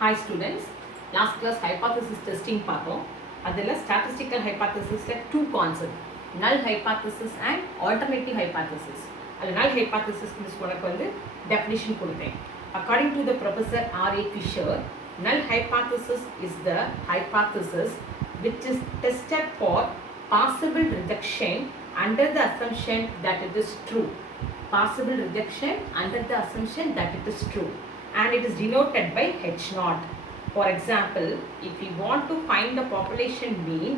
Hi students, last class hypothesis testing பார்த்தோம். அதில் statistical hypothesisல two concepts, null hypothesis and alternative hypothesis. அதில் null hypothesis உனக்கு வந்து definition கொடுத்தேன். According to the professor R.A. Fisher, null hypothesis is the hypothesis which is tested for possible rejection under the assumption that it is true. Possible rejection under the assumption that it is true. And it is denoted by H naught. For example, if we want to find the population mean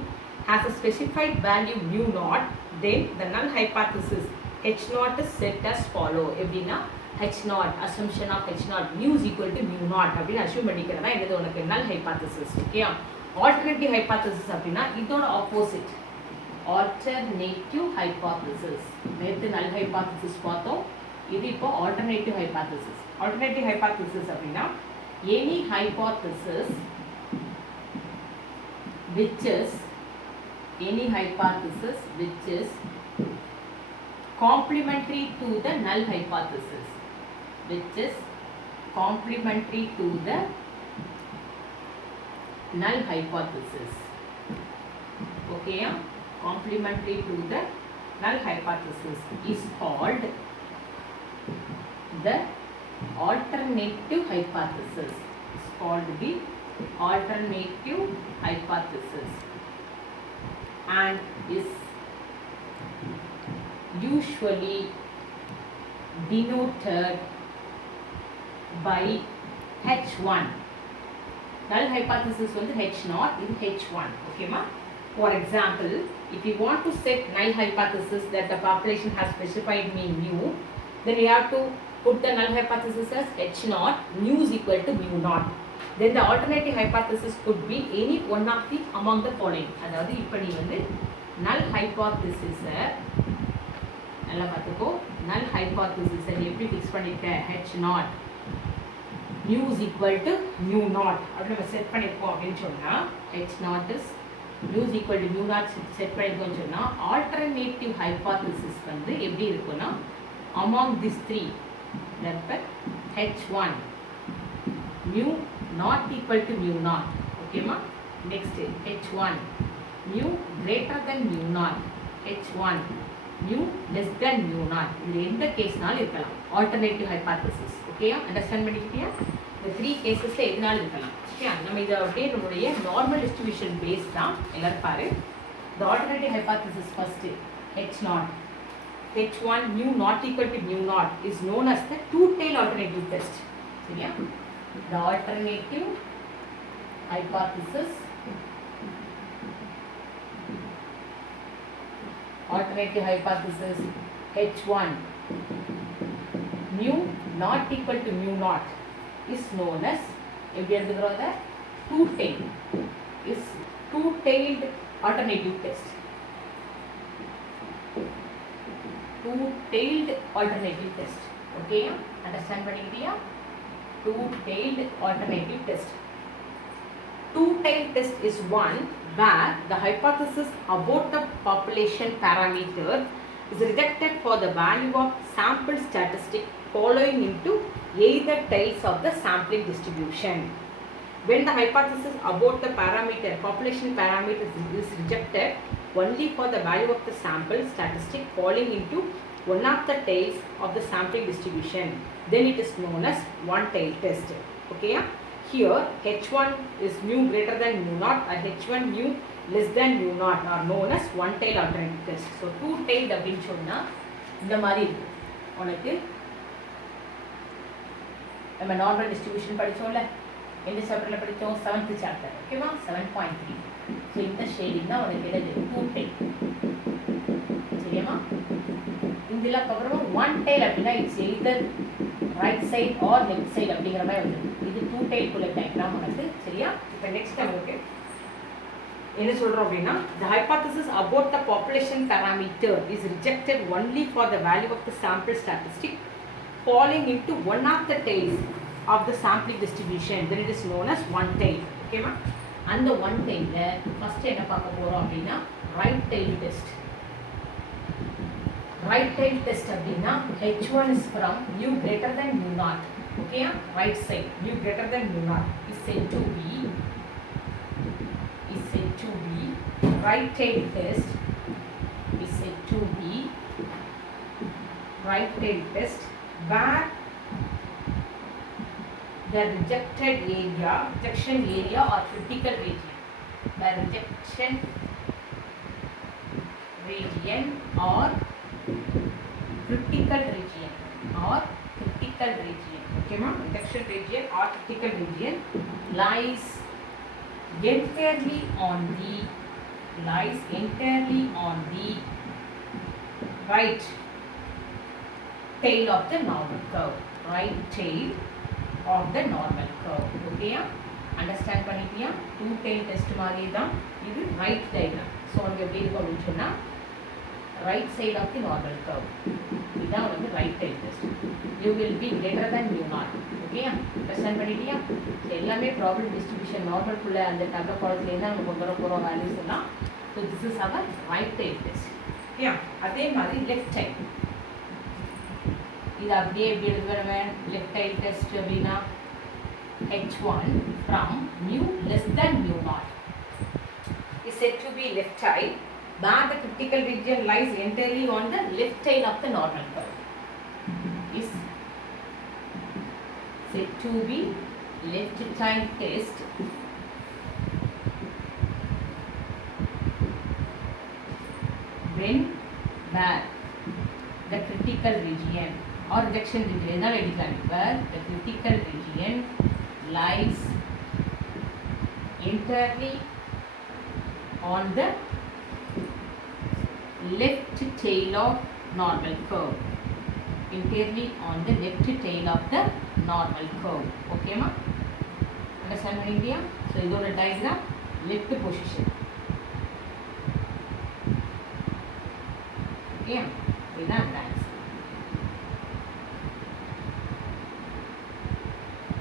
has a specified value mu naught, then the null hypothesis H naught is set as follow. எப்படின்னா H naught, assumption of H naught, mu is equal to mu naught அப்படின்னு assume பண்ணிக்கிறதா என்னது உனக்கு null hypothesis. Okay? Alternative hypothesis அப்படின்னா இதோட opposite. Alternative hypothesis. நேற்று null hypothesis பார்த்தோம். இது இப்போ alternative hypothesis. Alternative hypothesis அப்படின்னா any hypothesis which is complementary to the null hypothesis, which is complementary to the null hypothesis. Okay, complementary to the null hypothesis is called the alternative hypothesis. It's called the alternative hypothesis and is usually denoted by H1. Null hypothesis வந்து H0, இது H1. Okay ma? For example, if you want to set null hypothesis that the population has specified mean mu, then we have to put the null hypothesis as H0, mu is equal to mu naught. Then the alternative hypothesis could be any one of the among the following. அதாவது இப்போ நீ வந்து null hypothesis நல்லா பார்த்துக்கோ. null hypothesis எப்படி fix பண்ணிருக்க? H0 mu is equal to mu naught அப்படி நம்ம செட் பண்ணிருக்கோம் அப்படின்னு சொன்னா H0 is mu is equal to mu naught set பண்ணிருக்கோம்னு சொன்னா alternative hypothesis வந்து எப்படி இருக்கும்னா among these three, therefore H1 mu not equal to mu naught. Okay ma? Next H1 mu greater than mu naught, H1 mu less than mu naught. இது எந்த கேஸ்னாலும் இருக்கலாம் alternative hypothesis. Okay, understand பண்ணிக்கிட்டியா? இந்த three கேசஸ்ல எதுனாலும் இருக்கலாம். Okay, நம்ம இதை அப்படியே நம்மளுடைய நார்மல் டிஸ்ட்ரிபியூஷன் பேஸ் தான். எல்லாரும் பாரு. The alternative hypothesis first H0, H1 mu not equal to mu naught is known as the two-tail alternative test. சரியா? The alternative hypothesis H1 mu not equal to mu naught is known as எப்படி எழுதுகிறோம் அதை? two-tailed is two-tailed alternative test. Two-tailed alternative test. Okay, understand பண்ணிக்கிட்டியா? Two-tailed alternative test. Two-tailed test is one where the hypothesis about the population parameter is rejected for the value of sample statistic following into either tails of the sampling distribution. When the hypothesis about the parameter, population parameter is rejected only for the value of the sample statistic falling into one of the tails of the sampling distribution, then it is known as one-tail test. Okay, here H1 is mu greater than mu naught and H1 mu less than mu naught are known as one-tail alternative test. So two-tailed அப்படின்னு சொன்னா இந்த மாதிரி இருக்கு. உனக்கு நம்ம normal distribution படிச்சோம்ல, எந்த சாப்டர்ல படிச்சோம்? 7th chapter. ஓகேவா? 7.3. ஸோ இந்த ஷேடிங் தான் உனக்கு என்னது? two-tail. சரியாமா? இதில் அப்புறமா one-tail அப்படின்னா it's either right side or left side அப்படிங்கிற மாதிரி வந்துடும். இது two-tailக்குள்ள டயக்ராம் உனக்கு. சரியா? இப்போ நெக்ஸ்ட் நமக்கு என்ன சொல்கிறோம் அப்படின்னா the hypothesis about the population parameter is rejected only for the value of the sample statistic falling into one of the tails of the sampling distribution, then it is known as one tail. ஓகேவா? அந்த one tailல first என்ன பார்க்க போகிறோம் அப்படின்னா right tail test. Right tail test அப்படின்னா H1 is from mu greater than mu naught. Okay, right side mu greater than mu naught is said to be right tail test is said to be right tail test where the rejection area or critical region, the rejection region or critical region okay ma, rejection region or critical region lies entirely on the right tail of the normal curve, right tail of the normal curve. Okay, understand பண்ணிட்டியா? two tail test மாதிரி தான் இது right diagram. So அங்க எப்படி இருக்கும் அப்படின்னு சொன்னா right side of the normal curve, இதான் வந்து right tail test. You will be greater than mu naught. Okay, understand பண்ணிட்டியா? எல்லாமே probability distribution normal குள்ள அந்த டேப்ல காலத்துல இருந்து நம்ம கொண்டு வர போற values எல்லாம். So this is our right tail test. Okay, அதே மாதிரி left tail, இது அப்படியே எப்படி எழுதுறவன் left tail test அப்படின்னா h1 from mu less than mu naught is said to be left tail where the critical region lies entirely on the left tail of the normal curve is said to be left tail test when where the critical region or rejection region where the critical region lies entirely on the left tail of normal curve, entirely on the left tail of the normal curve. Okay ma, understand பண்ணிட்டியா? So இதோட diagram left position. Okay, இதுதான் answer.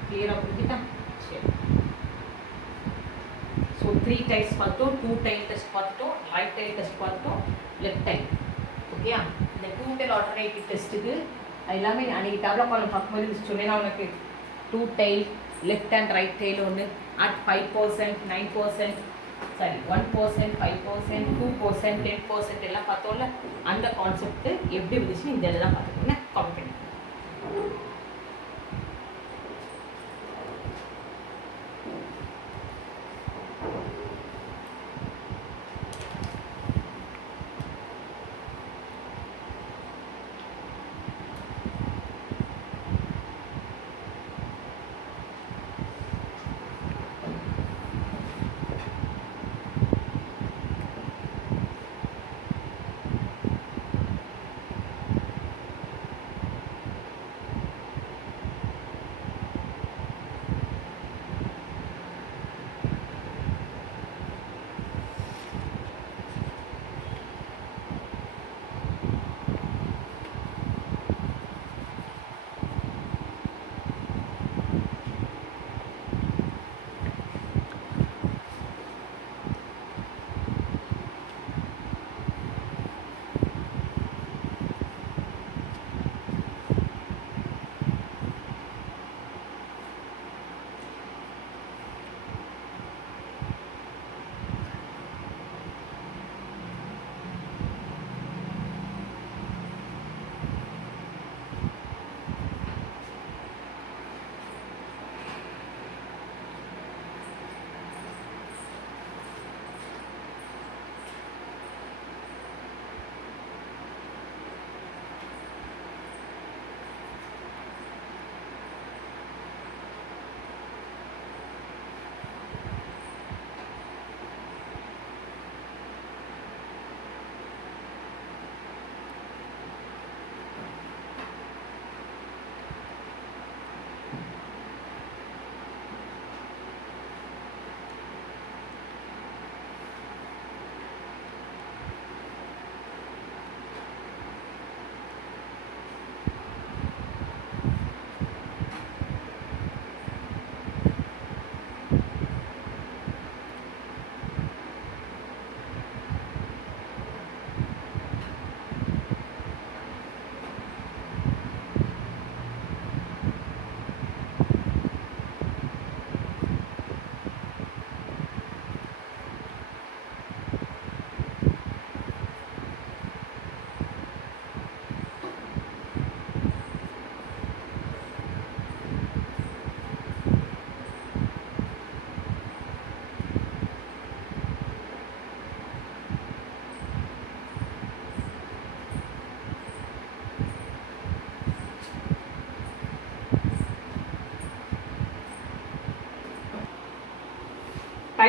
Clear ஆகுதுடா? சரி. So 3 types பார்த்தோம், 2 tail test பார்த்தோம், right tail test பார்த்தோம், left tail. Okay, இந்த 2 tail alternative test இது எல்லாமே அன்னைக்கு டேப்ல காலம் பார்க்கும்போது சொன்னேன்னா உனக்கு 2 tail left and right tail ஒன்று at 5%, 9%, சாரி 1%, 5%, 2%, 10% எல்லாம் பார்த்தோம்ல, அந்த கான்செப்ட் எப்படி இருந்துச்சு இந்த இதெல்லாம் பார்த்துக்கோங்க. கமெண்ட் பண்ணி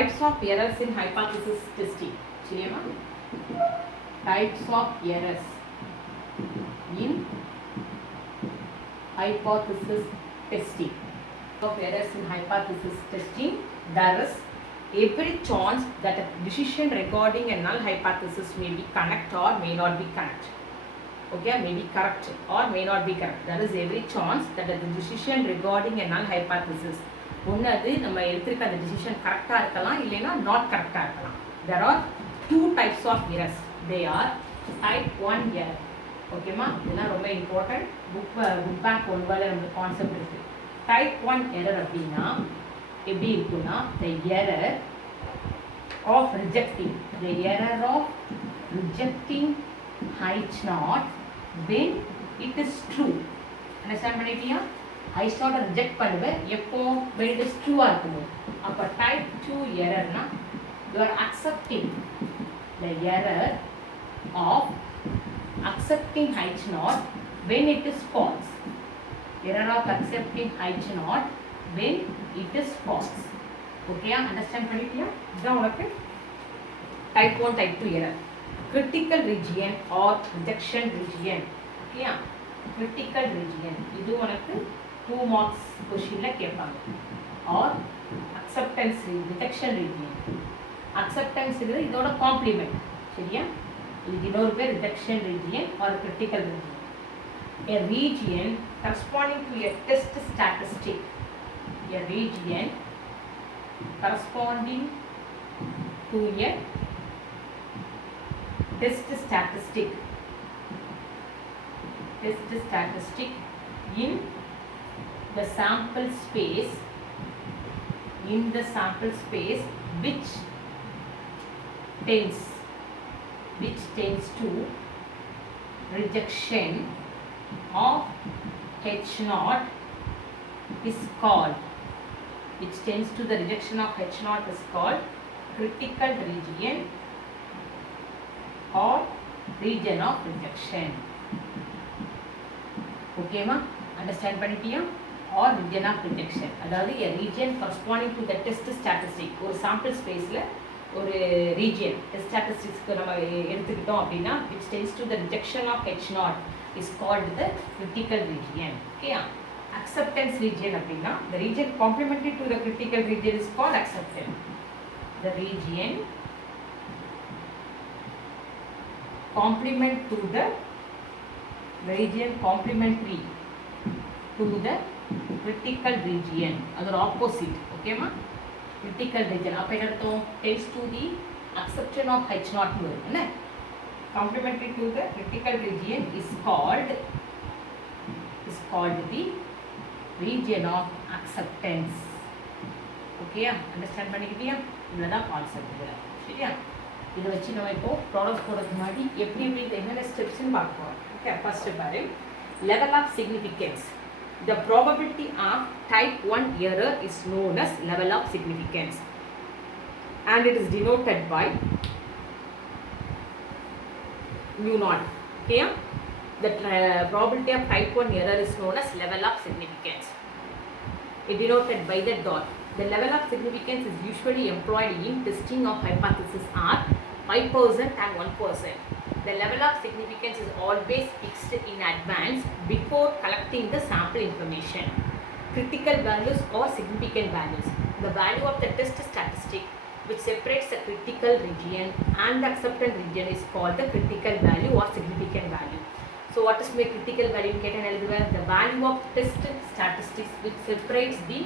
types of errors in hypothesis testing. சரியாமா? Types of errors in hypothesis testing. Of errors in hypothesis testing, there is every chance that a decision regarding a null hypothesis may be correct or may not be correct. Okay, may be correct or may not be correct. There is every chance that the decision regarding a null hypothesis ஒன்று நம்ம எடுத்துருக்க அந்த decision கரெக்டாக இருக்கலாம் இல்லைன்னா not கரெக்டாக இருக்கலாம். There are two types of errors. They are type 1 error. ஓகேமா, இதெல்லாம் ரொம்ப இம்பார்ட்டன்ட். புக் பேக் ஒன்றால் நமக்கு கான்செப்ட் இருக்குது. டைப் 1 எரர் அப்படின்னா எப்படி இருக்குன்னா the error of rejecting H naught when it is true. Understand பண்ணிட்டியா? H naught ரிஜெக்ட் பண்ணுவேன் எப்போ when it is true இருக்கும்போது. அப்போ type 2 எரர்னா you are accepting the error of accepting H naught when it is false. Error of accepting H naught when it is false. Okay, understand பண்ணிட்டியா? இதான் உனக்கு type 1 type 2 error. Critical region or rejection region. Okay, critical region இது உனக்கு 2 marks questionல கேட்பாங்க. or acceptance rejection region. acceptance இதோட complement. சரியா? இது இன்னொரு பேர் rejection region or critical region. A region corresponding to a test statistic. A region corresponding to a test statistic in the sample space which tends to rejection of H naught is called critical region or region of rejection. Okay ma, understand பண்ணிட்டியா? or region of rejection அதாவது a region corresponding to the test statistic. ஒரு sample spaceல ஒரு region test statisticsக்கு நம்ம எடுத்துக்கிட்டோம் அப்படின்னா which tends to the rejection of H naught is called the critical region. Okay, acceptance region அப்படின்னா the region complementary to the critical region is called acceptance. The region complementary to the critical region அதோட opposite. okay ma, critical region அப்ப என்ன அர்த்தம்? tends to the acceptance of H naught னு வரும் என்ன? complementary to the critical region is called the region of acceptance. okay, understand பண்ணிக்கிட்டியா? இவ்வளவுதான் concept இதுல. சரியா? இதை வச்சு நம்ம இப்போ ப்ராடக்ட் போடுறதுக்கு முன்னாடி எப்படி என்னென்ன ஸ்டெப்ஸ்ன்னு பார்க்க போகிறோம். ஓகே, ஃபர்ஸ்ட் பாரு, level of significance. The probability of type 1 error is known as level of significance and it is denoted by mu naught. Okay, the probability of type 1 error is known as level of significance. It denoted by the dot. The level of significance is usually employed in testing of hypothesis are 5% and 1%. The level of significance is always fixed in advance before collecting the sample information. Critical values or significant values. The value of the test statistic which separates the critical region and the acceptance region is called the critical value or significant value. So what is my critical value? The value of test statistics which separates the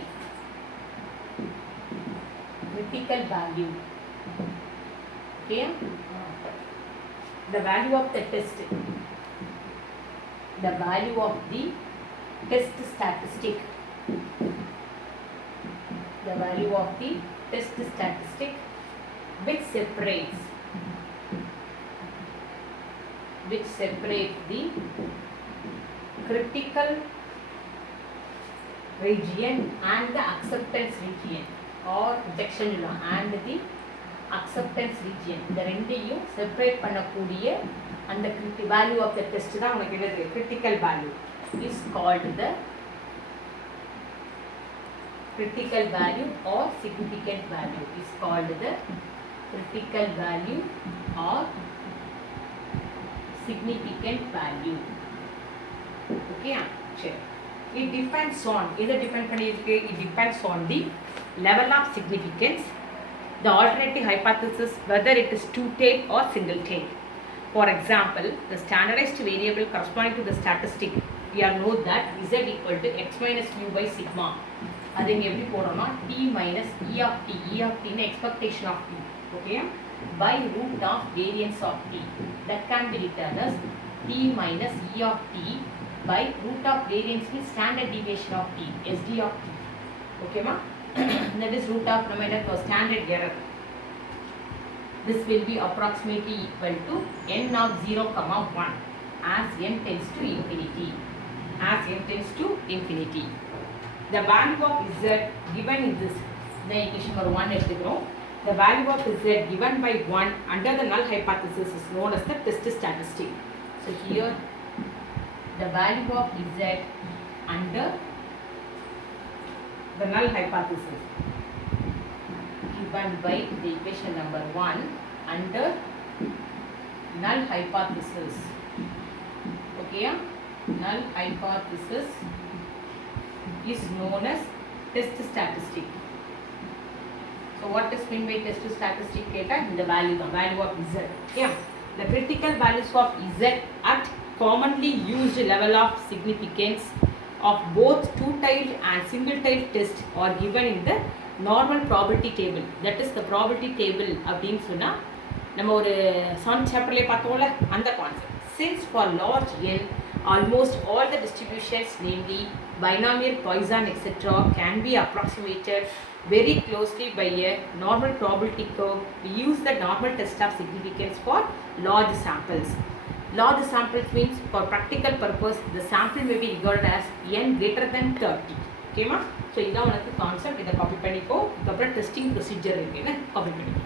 critical value. Okay, the value of the test statistic, the value of the test statistic which separates the critical region and the acceptance region or rejection and the acceptance region. இந்த ரெண்டையும் separate பண்ணக்கூடிய அந்த value of the test தான் உனக்கு என்னது? critical value is called the critical value or significant value is called the critical value or significant value. Okay, sure. It depends on, either it depends on the level of significance, the alternative hypothesis, whether it is two-tailed or single-tailed. For example, the standardized variable corresponding to the statistic, we are know that z equal to x minus mu by sigma. அது இங்கே எப்படி போடுறோம்னா t minus e of t, e of t expectation of t, okay, by root of variance of t. That can be written as t minus e of t by root of variance means standard deviation of t, sd of t. Okay ma? That is root of numerator standard error. This will be approximately equal to n of 0, 1 as n tends to infinity. As n tends to infinity. The value of z given in this, the equation number 1 எடுத்துக்கிறோம். The value of z given by 1 under the null hypothesis is known as the test statistic. So here the value of z under the null hypothesis given by the equation number 1 under null hypothesis. Okay, null hypothesis is known as test statistic. So what is meant by test statistic data? The value of z. Yeah, the critical values of z at commonly used level of significance of both two-tailed and single-tailed test are given in the normal probability table. That is the probability table அப்படின்னு சொன்னா நம்ம ஒரு some சாப்டர்ல பார்த்தோம்ல அந்த concept. Since for large n almost all the distributions namely binomial, Poisson etc. can be approximated very closely by a normal probability curve, we use the normal test of significance for large samples. Large samples means for practical purpose the sample may be regarded as n greater than 30. Okay ma? So இதான் உனக்கு concept. இதை copy பண்ணிக்கோ. அப்புறம் testing procedure இருக்குன்னு copy பண்ணிக்கோ.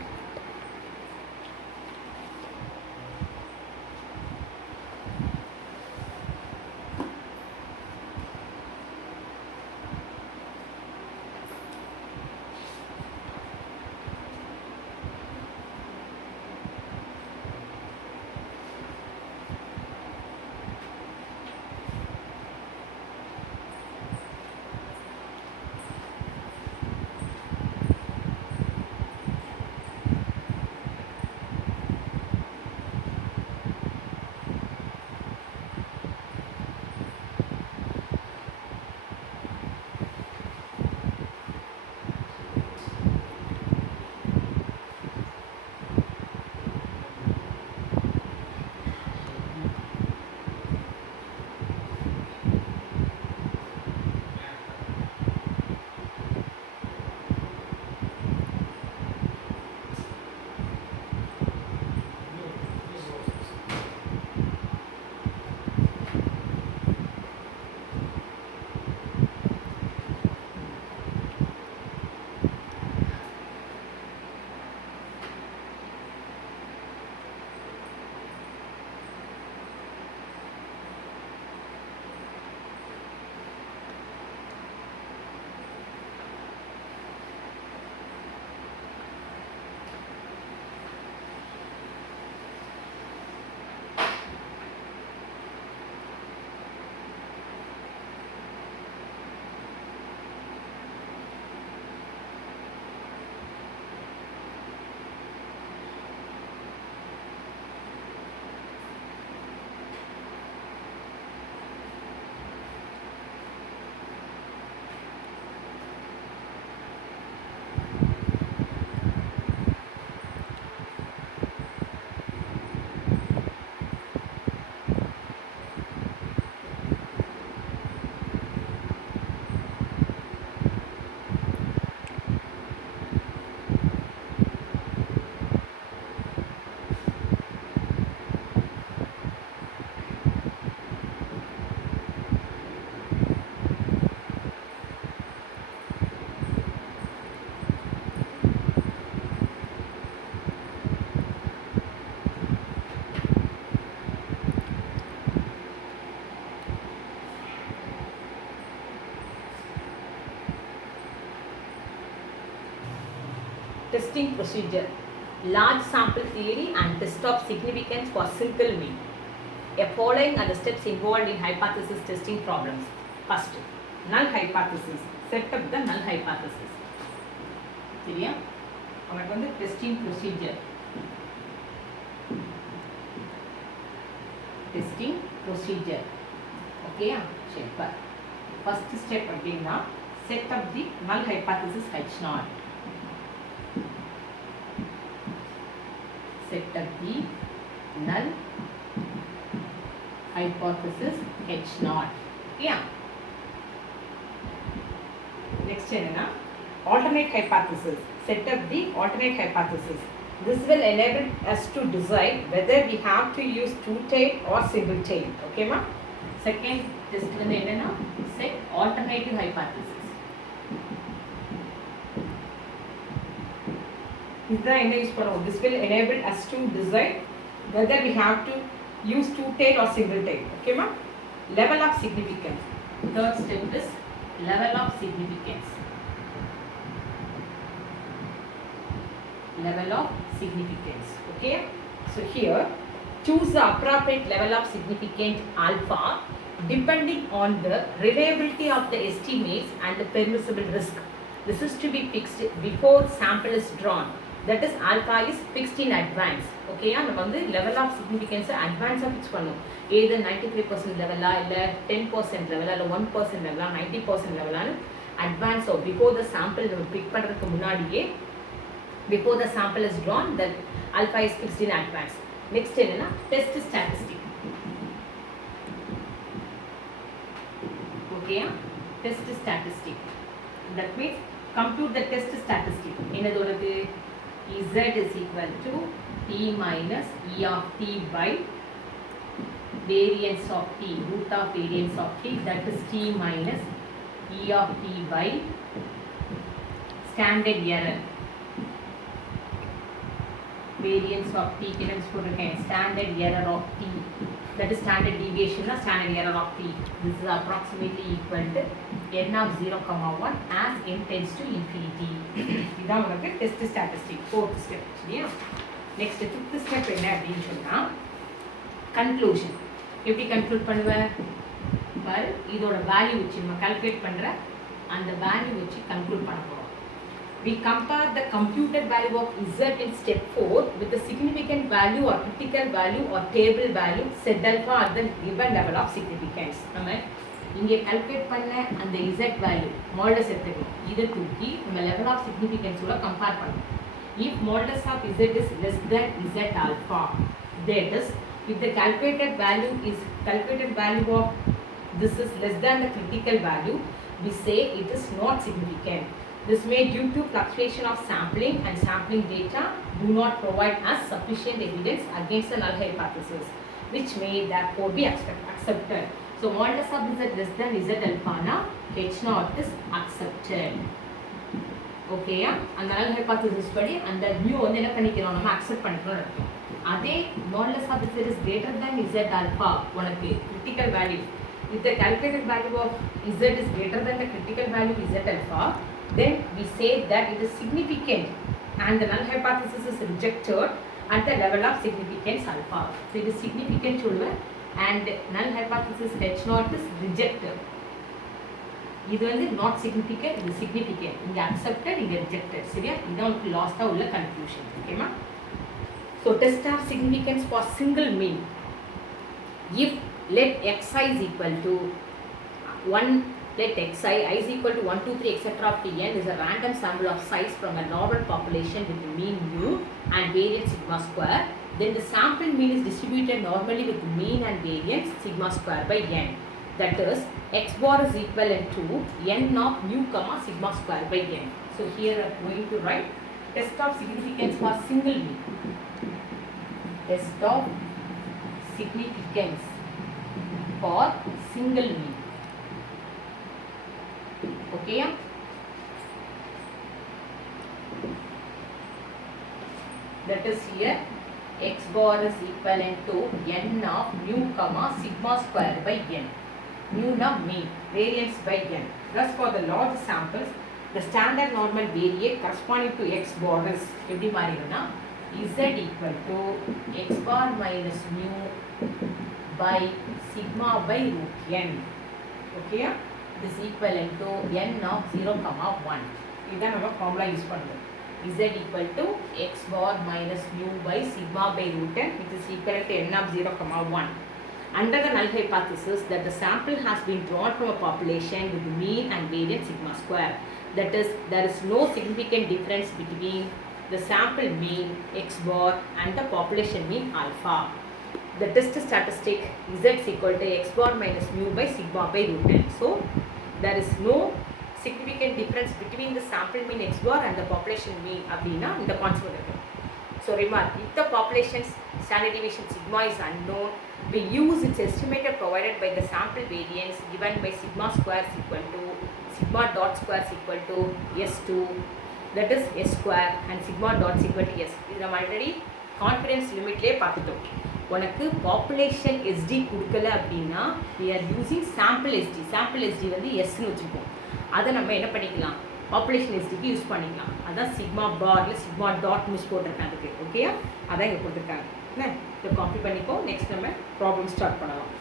Testing procedure. Large sample theory and test of significance for single mean. Following are the steps involved in hypothesis testing problems. First, null hypothesis. Set up the null hypothesis. சரியா? அவனுக்கு வந்து testing procedure. Testing procedure. Okay? சரி பார். First step அப்படின்னா set up the null hypothesis H0. Set up the null hypothesis H0. Yeah. Next என்னன்னா alternate hypothesis. Set up the alternate hypothesis. This will enable us to decide whether we have to use two-tail or single-tail. Okay ma? Second test வந்து என்னன்னா set alternative hypothesis. இதுதான் என்ன use பண்ணுவோம். This will enable us to decide whether we have to use two-tail or single-tail. Okay ma? Level of significance. Third step is level of significance. Level of significance. Okay? So here, choose the appropriate level of significance alpha depending on the reliability of the estimates and the permissible risk. This is to be fixed before sample is drawn. That is alpha is fixed in advance. Okay? நம்ம வந்து level of significance advance fix பண்ணும். either 93% level இல்ல 10% level இல்ல 1% level 90% level advance or before the sample நம்ம pick பண்றதுக்கு முன்னாடியே before the sample is drawn, the alpha is fixed in advance. Next என்னன்னா test statistic. Okay? Test statistic. That means compute the test statistic. என்னது உனக்கு Z is equal to T minus E of T by variance of T, root of variance of T, that is T minus E of T by standard error. Variance of T, standard error of T, that is standard deviation or standard error of T. This is approximately equal to n of 0,1 as n tends to infinity. இதான் உங்களுக்கு test statistic, fourth step. சரியா? Next, fifth step என்ன அப்படின்னு சொன்னா conclusion. எப்படி conclude பண்ணுவ? பாரு, இதோட வேல்யூ வச்சு நம்ம கால்குலேட் பண்ற அந்த வேல்யூ வச்சு conclude பண்ண போறோம். We compare the computed value of Z in step 4 with the significant value or critical value or table value Z alpha at the given level of significance. நம்ம இங்கே calculate பண்ண அந்த Z value modulus எடுத்துக்கணும். இதை தூக்கி நம்ம level of significance ஓட compare பண்ணணும். If modulus of Z is less than Z alpha, that is, if the calculated value of this is less than the critical value, we say it is not significant. This may due to fluctuation of sampling and sampling data do not provide us sufficient evidence against the null hypothesis, which may therefore be accepted. So modulus of Z less than Z alpha na H0 is accepted. Okay, and null hypothesis படி அந்த mu வந்து என்ன பண்ணிக்கிறோம், நம்ம accept பண்ணிக்கிறோம் அர்த்தம். அதே modulus of Z is greater than Z alpha உனக்கு critical value, if the calculated value of Z is greater than the critical value of Z alpha, then we say that it is significant and the null hypothesis is rejected at the level of significance alpha. So it is significant and null hypothesis H0 is rejected. இது வந்து not significant, இது significant. இங்க accepted, இங்க rejected. சரியா? இதான் உங்களுக்கு லாஸ்டா உள்ள கன்ஃபியூஷன். ஓகேமா? So test of significance for single mean. If let xi is equal to 1, let xi is equal to 1, 2, 3, etc. up to n is a random sample of size from a normal population with mean mu and variance sigma square, then the sample mean is distributed normally with mean and variance sigma square by n. That is, x bar is equivalent to n of mu comma sigma square by n. So here I am going to write test of significance for single mean. Test of significance for single mean. Okay? That is here x bar is equivalent to n of mu comma sigma square by n. Mu na mean, variance by n. Thus for the large samples, the standard normal variate corresponding to x bar is எப்படி மாறிடும்னா z equal to x bar minus mu by sigma by root n. Okay, this is equivalent to n of 0, 1. இதான் நம்ம formula use பண்ணுவோம். z equal to x bar minus mu by sigma by root n, which is equivalent to n of 0, 1. Under the null hypothesis that the sample has been drawn from a population with mean and variance sigma square, that is, there is no significant difference between the sample mean x bar and the population mean alpha. The test statistic z is equal to x bar minus mu by sigma by root n. So, there is no significant difference between the sample mean x bar and the population mean அப்படினா இந்த concept இருக்கு. So, remark, if the population's standard deviation sigma is unknown, we use its estimator provided by the sample variance given by sigma square is equal to sigma dot square is equal to s2, that is s square, and sigma dot is equal to s. இது நம்ம already confidence லிமிட்லேயே பார்த்துட்டோம். உனக்கு population ST கொடுக்கல அப்படின்னா we are using sample SD. Sample SD வந்து எஸ்ன்னு வச்சுருக்கோம். அதை நம்ம என்ன பண்ணிக்கலாம், பாப்புலேஷன் எஸ்டிக்கு யூஸ் பண்ணிக்கலாம். அதான் சிக்மா பாரில் சிக்மா டாட் மிஸ் போட்டிருக்காங்க அதுக்கு. ஓகேயா, அதான் இங்கே கொடுத்துருக்காங்க. என்ன இதை காப்பி பண்ணிப்போ. நெக்ஸ்ட் நம்ம ப்ராப்ளம் ஸ்டார்ட் பண்ணலாம்.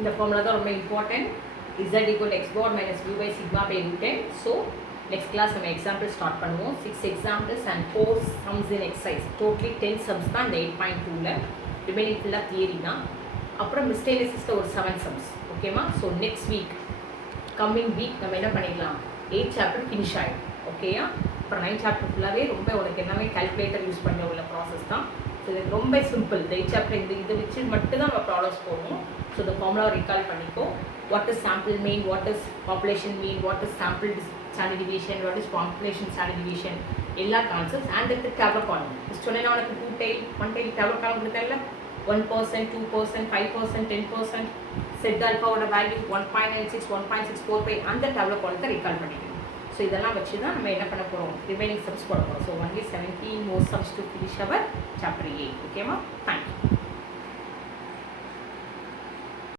இந்த ஃபார்முலா தான் ரொம்ப important. z equal to x bar minus mu by sigma by root n. So, next class நம்ம எக்ஸாம்பிள் ஸ்டார்ட் பண்ணுவோம். 6 examples and 4 sums in exercise. Totally 10 sums தான் இந்த 8.2ல. ரிமைனிங் ஃபுல்லாக தியரி தான். அப்புறம் மிஸ்டேனியஸில் ஒரு 7 sums. ஓகேமா? So next week coming week நம்ம என்ன பண்ணிக்கலாம், 8 சாப்டர் ஃபினிஷ் ஆகிடும். ஓகேயா? அப்புறம் 9 சாப்டர் ஃபுல்லாகவே ரொம்ப உனக்கு எல்லாமே கால்குலேட்டர் யூஸ் பண்ண உள்ள ப்ராசஸ் தான். ஸோ இது ரொம்ப சிம்பிள். இந்த 8 சாப்டர் இதை வச்சு மட்டும் தான் நம்ம ப்ராப்ளம்ஸ் போகணும். ஸோ இந்த ஃபார்முலாவை ரிகால் பண்ணிக்கோ. What is sample mean, what is population mean, what is sample standard deviation, what is population standard deviation, எல்லா கான்செப்ட்ஸ் அண்ட் வித் டேப்லெட் காலம். சொன்னேன்னா உனக்கு 2 டைல் 1 டைல் டேப்லெட் காலம் கொடுத்தேன்ல, 1%, 2%, 5%, 10%, செட் ஆல்ஃபாவோட வேல்யூ 1.96, 1.645 அந்த டேப்லெட் காலத்தை ரிகால் பண்ணிக்கணும். ஸோ இதெல்லாம் வச்சு தான் நம்ம என்ன பண்ண போகிறோம், ரிமைனிங் சம்ஸ் போட போகிறோம். So only 17 more sums to finish our chapter 8. ஓகேமா? தேங்க்யூ.